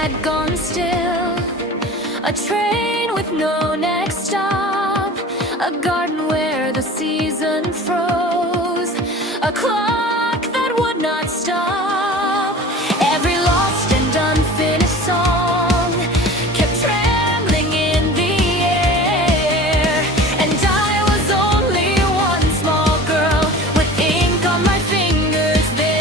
had gone still, a train with no next stop, a garden where the season froze, a clock that would not stop. Every lost and unfinished song kept trembling in the air, and I was only one small girl with ink on my fingers there.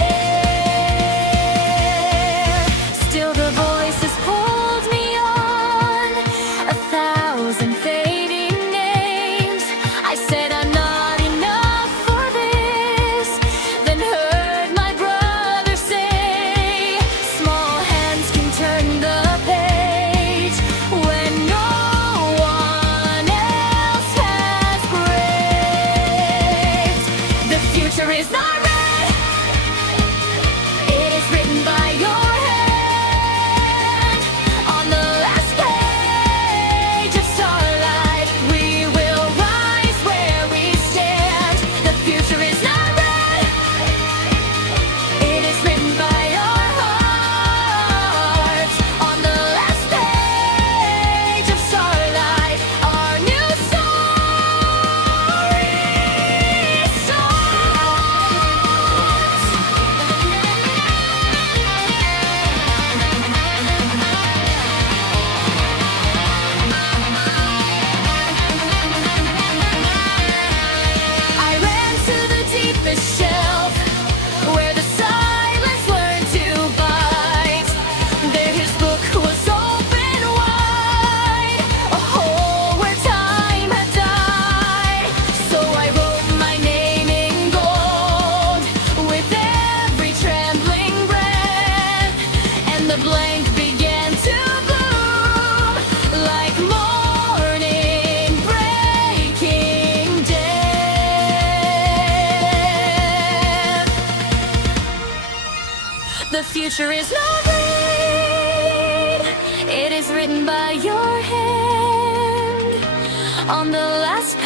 Still the voices pulled me on, 1,000 fading names. I said I'm not enough for this, then heard my brother say, small hands can turn the page when no one else has braved. The future is not red, it is written by your hand. On the last page of starlight, we will rise where we stand. The future is not red, it is written by your heart. On the last page of starlight, our new story I ran to the deepest shelf where the silence learned to bite. There his book was open wide, a hole where time had died. So I wrote my name in gold with every trembling breath, and the blank began to bloom like morning breaking death. The future is not red, it is written by your hand. On the last